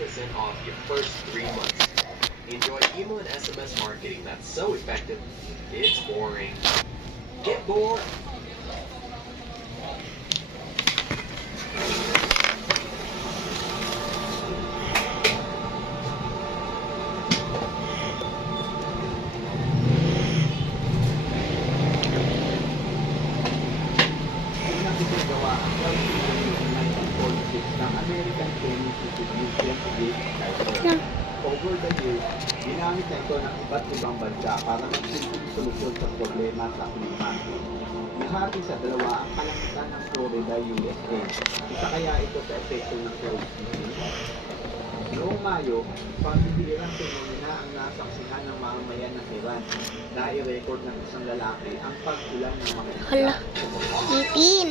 10% off your first 3 months. Enjoy email and SMS marketing that's so effective, it's boring. Get bored? Ginagawa ang ng American Tennis Distribution Title. Over the years, ginamit na ito ng iba't ibang bansa para magsilbing solusyon sa problema sa klima. Nahati sa dalawa ang kalangitan ng Florida, USA. Isa kaya ito sa epekto ng cloud seeding? Noong Mayo, pambihirang pinomena ang nasaksihan ng mamamayan ng Iran na i-record ng isang lalaki ang pag-ulan ng mga Hala, ngipin.